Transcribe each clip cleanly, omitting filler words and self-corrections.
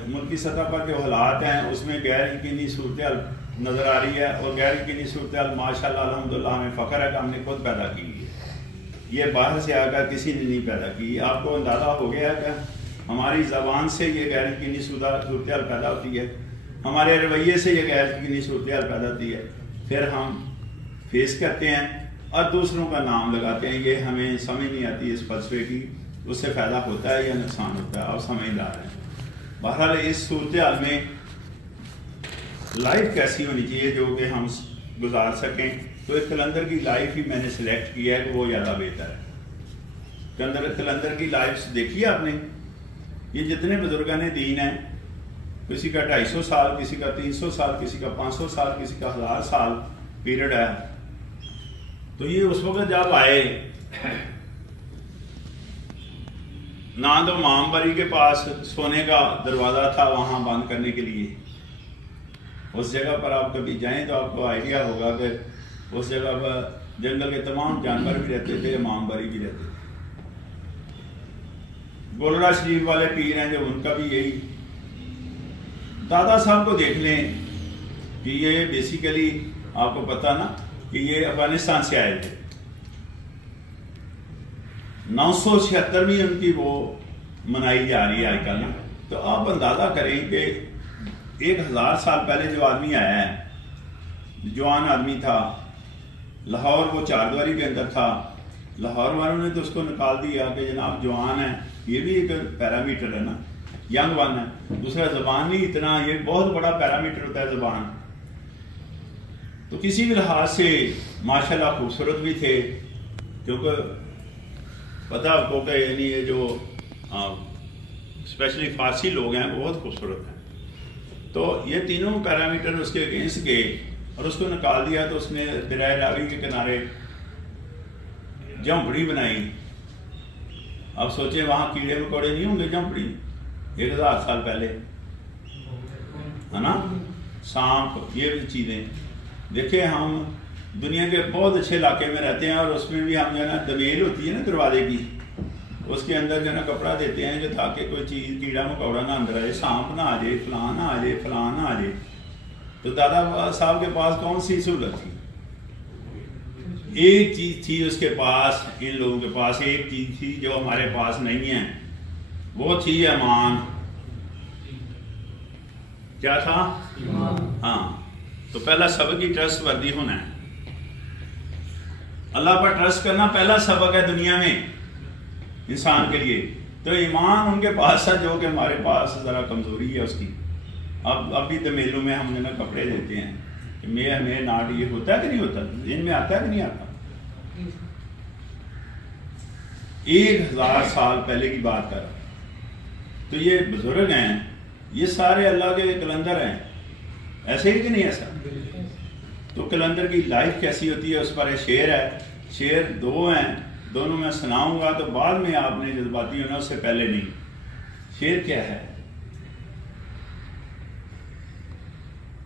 ملکی سطح پر جو حالات ہیں اس میں غیر یقینی صورتحال نظر آ رہی ہے، اور غیر یقینی صورتحال ماشاءاللہ الحمدللہ ہمیں فخر ہے کہ ہم نے خود پیدا کی ہے، یہ باہر سے آ کر کسی نے نہیں پیدا کی۔ آپ کو اندازہ ہو گیا ہے کہ ہماری زبان سے یہ غیر یقینی صورتحال پیدا ہوتی ہے، ہمارے رویے سے یہ غیر یقینی صورتحال پیدا ہوتی ہے، پھر ہم فیس کرتے ہیں اور دوسروں کا نام لگاتے ہیں۔ یہ ہمیں سمجھ نہیں آتی اس فلسفے کی، اس سے فائدہ ہوتا ہے یا نقصان ہوتا ہے، آپ سمجھدار ہیں۔ بہرحال اس صورتحال میں لائف کیسی ہونی چاہیے جو کہ ہم گزار سکیں، تو ایک قلندر کی لائف ہی میں نے سلیکٹ کیا ہے کہ وہ زیادہ بہتر ہے۔ قلندر کی لائف دیکھیے آپ نے، یہ جتنے بزرگان دین ہیں، کسی کا 250 سال، کسی کا 300 سال، کسی کا 500 سال، کسی کا 1000 سال پیریڈ ہے، تو یہ اس وقت جب آئے نہ تو امام بری کے پاس سونے کا دروازہ تھا وہاں بند کرنے کے لیے، اس جگہ پر آپ کبھی جائیں تو آپ کو آئیڈیا ہوگا کہ اس جگہ پر جنگل کے تمام جانور بھی رہتے تھے، امام بری بھی رہتے تھے۔ گولڑا شریف والے پیر ہیں جو ان کا بھی یہی۔ دادا صاحب کو دیکھ لیں کہ یہ بیسیکلی آپ کو پتہ نا کہ یہ افغانستان سے آئے تھے، 976ویں ان کی وہ منائی جا رہی ہے آج کل نا، تو آپ اندازہ کریں کہ 1000 سال پہلے جو آدمی آیا ہے، جوان آدمی تھا، لاہور وہ چار دیواری کے اندر تھا، لاہور والوں نے تو اس کو نکال دیا کہ جناب جوان ہے، یہ بھی ایک پیرامیٹر ہے نا، ینگ ون ہے۔ دوسرا زبان نہیں اتنا، یہ بہت بڑا پیرامیٹر ہوتا ہے زبان، تو کسی بھی لحاظ سے ماشاءاللہ خوبصورت بھی تھے، کیونکہ پتہ آپ کو کہ یعنی یہ جو اسپیشلی فارسی لوگ ہیں وہ بہت خوبصورت ہیں، تو یہ تینوں پیرامیٹر اس کے اگینسٹ گئے اور اس کو نکال دیا، تو اس نے دریائے راوی کے کنارے جھونپڑی بنائی۔ اب سوچیں وہاں کیڑے مکوڑے نہیں ہوں گے جھونپڑی 1000 سال پہلے، ہے نا، سانپ، یہ بھی چیزیں دیکھیں۔ ہم دنیا کے بہت اچھے علاقے میں رہتے ہیں اور اس میں بھی ہم جو ہے نا دمیل ہوتی ہے نا دروازے کی، اس کے اندر جو ہے نا کپڑا دیتے ہیں جو تاکہ کوئی چیز کیڑا مکوڑا نہ اندر آئے، سانپ نہ آ جائے، فلاں نہ آ جائے، فلاں نہ آ جائے۔ تو دادا صاحب کے پاس کون سی سہولت تھی؟ ایک چیز تھی اس کے پاس، ان لوگوں کے پاس ایک چیز تھی جو ہمارے پاس نہیں ہے، وہ تھی ایمان۔ کیا تھا؟ ہاں، تو پہلا سبق ہی ٹرسٹ وردی ہونا ہے، اللہ پر ٹرسٹ کرنا پہلا سبق ہے دنیا میں انسان کے لیے۔ تو ایمان ان کے پاس تھا جو کہ ہمارے پاس ذرا کمزوری ہے اس کی۔ اب بھی دمیلوں میں ہم نے نا کپڑے دیتے ہیں کہ میں ناٹ، یہ ہوتا ہے کہ نہیں ہوتا، ان میں آتا ہے کہ نہیں آتا۔ 1000 سال پہلے کی بات کر، تو یہ بزرگ ہیں، یہ سارے اللہ کے قلندر ہیں، ایسے ہی کہ نہیں ایسا؟ تو قلندر کی لائف کیسی ہوتی ہے اس پر ایک شعر ہے، شعر 2 ہیں، دونوں میں سناؤں گا تو بعد میں آپ نے جذباتی ہونا، اس سے پہلے نہیں۔ شعر کیا ہے؟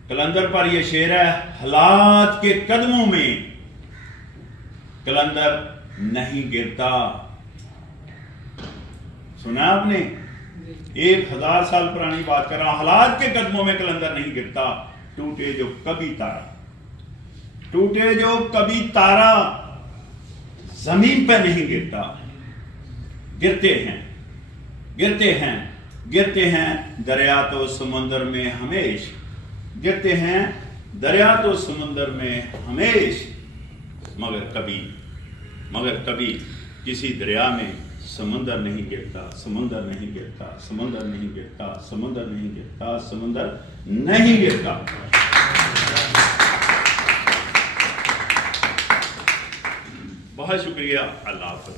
قلندر پر یہ شعر ہے، حالات کے قدموں میں قلندر نہیں گرتا۔ سنا آپ نے؟ 1000 سال پرانی بات کر رہا ہوں، حالات کے قدموں میں قلندر نہیں گرتا، ٹوٹے جو کبھی تارا، ٹوٹے جو کبھی تارا زمین پہ نہیں گرتا، گرتے ہیں، گرتے ہیں، گرتے ہیں دریا تو سمندر میں ہمیش، گرتے ہیں دریا تو سمندر میں ہمیش، مگر کبھی کسی دریا میں سمندر نہیں گرتا، سمندر نہیں گرتا، سمندر نہیں گرتا، سمندر نہیں گرتا، سمندر نہیں گرتا۔ بہت شکریہ، اللہ حافظ۔